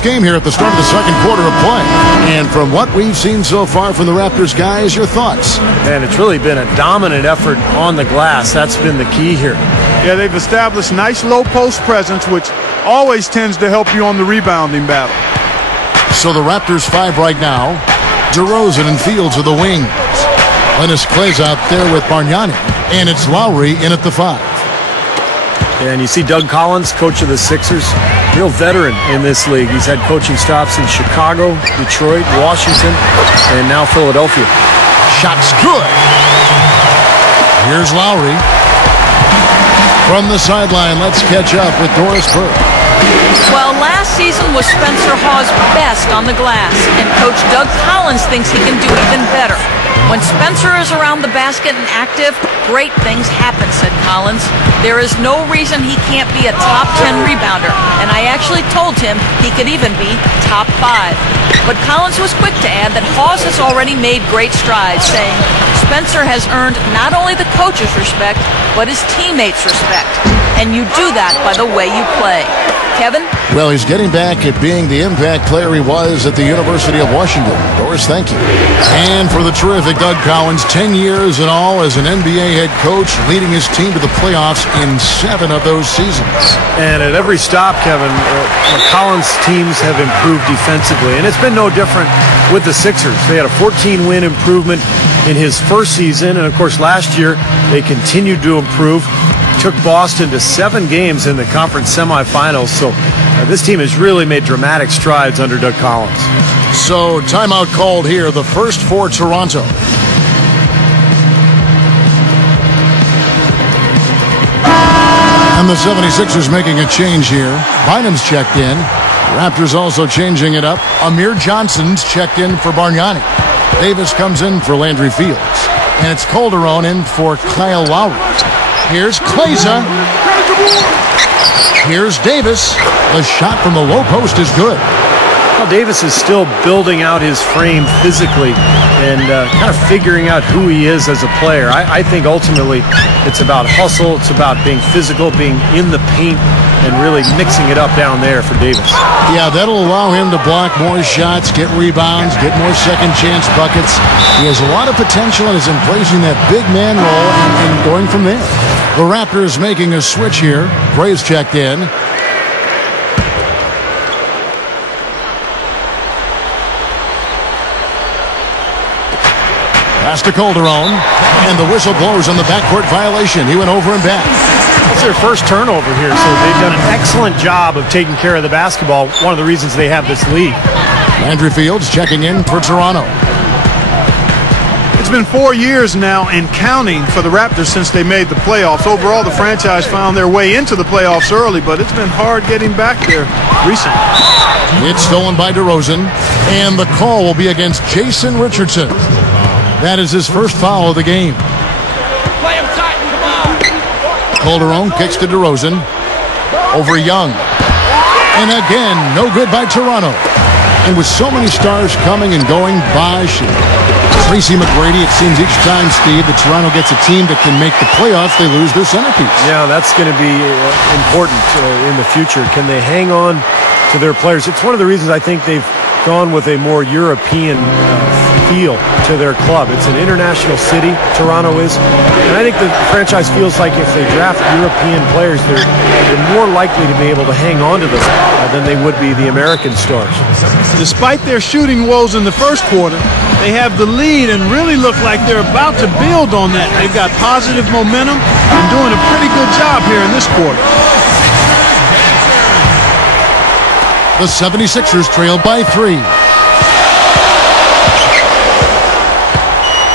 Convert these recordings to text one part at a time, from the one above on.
close game here at the start of the second quarter of play. And from what we've seen so far from the Raptors, guys, your thoughts? And it's really been a dominant effort on the glass. That's been the key here. Yeah, they've established nice low post presence, which always tends to help you on the rebounding battle. So the Raptors 5 right now. DeRozan and Fields are the wings. Lennis Clay's out there with Bargnani. And it's Lowry in at the 5. And you see Doug Collins, coach of the Sixers, real veteran in this league. He's had coaching stops in Chicago, Detroit, Washington, and now Philadelphia. Shot's good. Here's Lowry. From the sideline, let's catch up with Doris Burke. Well, last season was Spencer Hawes' best on the glass, and Coach Doug Collins thinks he can do even better. When Spencer is around the basket and active, great things happen, said Collins. There is no reason he can't be a top 10 rebounder, and I actually told him he could even be top 5. But Collins was quick to add that Hawes has already made great strides, saying Spencer has earned not only the coach's respect, but his teammates' respect. And you do that by the way you play. Kevin? Well, he's getting back at being the impact player he was at the University of Washington. Doris, thank you. And for the terrific Doug Collins, 10 years in all as an NBA head coach, leading his team to the playoffs in 7 of those seasons. And at every stop, Kevin, Collins' teams have improved defensively. And it's been no different with the Sixers. They had a 14-win improvement in his first season. And, of course, last year they continued to improve. Took Boston to 7 games in the conference semifinals. So this team has really made dramatic strides under Doug Collins. So timeout called here, the first for Toronto. And the 76ers making a change here. Bynum's checked in. Raptors also changing it up. Amir Johnson's checked in for Bargnani. Davis comes in for Landry Fields. And it's Calderon in for Kyle Lowry. Here's Kleza. Here's Davis. The shot from the low post is good. Well, Davis is still building out his frame physically and kind of figuring out who he is as a player. I think ultimately it's about hustle. It's about being physical, being in the paint, and really mixing it up down there for Davis. Yeah, that'll allow him to block more shots, get rebounds, get more second chance buckets. He has a lot of potential and is embracing that big man role and going from there. The Raptors making a switch here. Gray's checked in. Pass to Calderon, and the whistle blows on the backcourt violation. He went over and back. That's their first turnover here, so they've done an excellent job of taking care of the basketball. One of the reasons they have this lead. Landry Fields checking in for Toronto. It's been 4 years now and counting for the Raptors since they made the playoffs. Overall, the franchise found their way into the playoffs early, but it's been hard getting back there recently. It's stolen by DeRozan, and the call will be against Jason Richardson. That is his first foul of the game. Calderon kicks to DeRozan. Over Young. And again, no good by Toronto. And with so many stars coming and going, Bosh, Tracy McGrady, it seems each time, Steve, that Toronto gets a team that can make the playoffs, they lose their centerpiece. Yeah, that's going to be important in the future. Can they hang on to their players? It's one of the reasons I think they've gone with a more European feel to their club. It's an international city, Toronto is, and I think the franchise feels like if they draft European players, they're more likely to be able to hang on to them than they would be the American stars. Despite their shooting woes in the first quarter, they have the lead and really look like they're about to build on that. They've got positive momentum and doing a pretty good job here in this quarter. The 76ers trail by 3.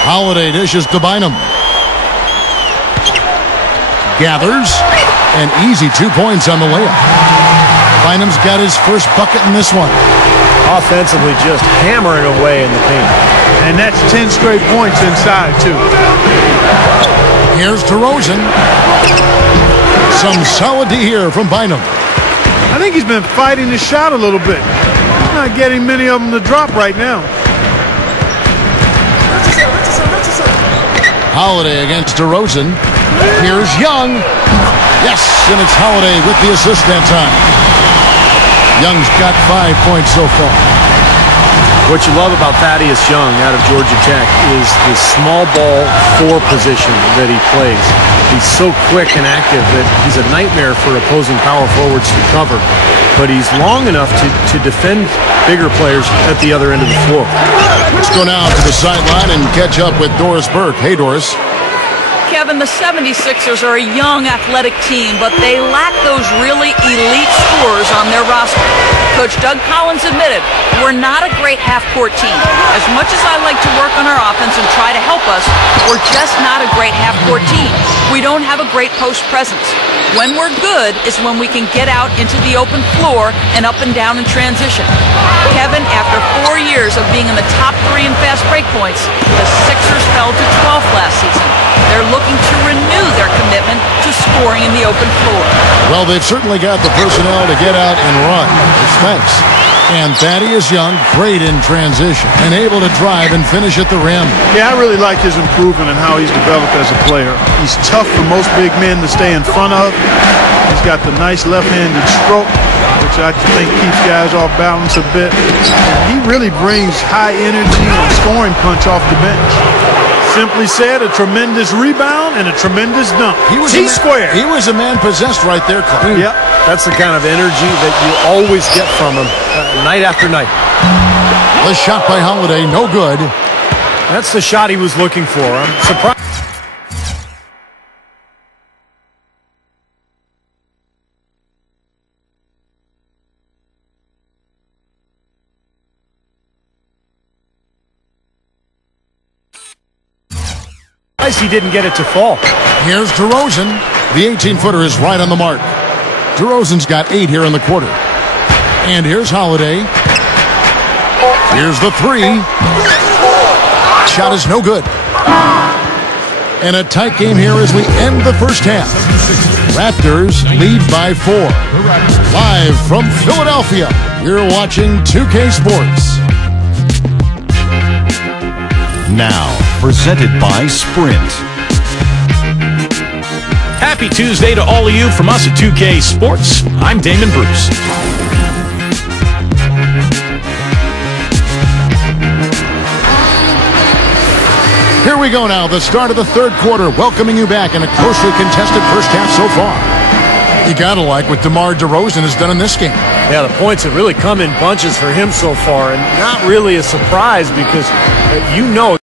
Holiday dishes to Bynum. Gathers. And easy 2 points on the layup. Bynum's got his first bucket in this one. Offensively just hammering away in the paint. And that's 10 straight points inside, too. Here's DeRozan. Some solid D here from Bynum. I think he's been fighting his shot a little bit. He's not getting many of them to drop right now. Holiday against DeRozan. Here's Young. Yes, and it's Holiday with the assist that time. Young's got 5 points so far. What you love about Thaddeus Young out of Georgia Tech is the small ball 4 position that he plays. He's so quick and active that he's a nightmare for opposing power forwards to cover. But he's long enough to defend bigger players at the other end of the floor. Let's go now to the sideline and catch up with Doris Burke. Hey, Doris. Kevin, the 76ers are a young, athletic team, but they lack those really elite scorers on their roster. Coach Doug Collins admitted, we're not a great half-court team. As much as I like to work on our offense and try to help us, we're just not a great half-court team. We don't have a great post presence. When we're good is when we can get out into the open floor and up and down in transition. Kevin, after 4 years of being in the top 3 in fast break points, the Sixers fell to 12th last season. They're looking to renew their commitment to scoring in the open floor. Well, they've certainly got the personnel to get out and run. It's thanks. And Thaddeus Young, great in transition and able to drive and finish at the rim. Yeah, I really like his improvement and how he's developed as a player. He's tough for most big men to stay in front of. He's got the nice left-handed stroke, which I think keeps guys off balance a bit. He really brings high energy and scoring punch off the bench. Simply said, a tremendous rebound and a tremendous dunk. T-square. He was a man possessed right there, Clark. Yep. That's the kind of energy that you always get from him night after night. The shot by Holiday, no good. That's the shot he was looking for. I'm surprised. He didn't get it to fall. Here's DeRozan. The 18-footer is right on the mark. DeRozan's got 8 here in the quarter. And here's Holiday. Here's the 3. Shot is no good. And a tight game here as we end the first half. Raptors lead by 4. Live from Philadelphia, you're watching 2K Sports. Now, presented by Sprint. Happy Tuesday to all of you from us at 2K Sports. I'm Damon Bruce. Here we go now, the start of the third quarter, welcoming you back in a closely contested first half so far. You gotta like what DeMar DeRozan has done in this game. Yeah, the points have really come in bunches for him so far, and not really a surprise because you know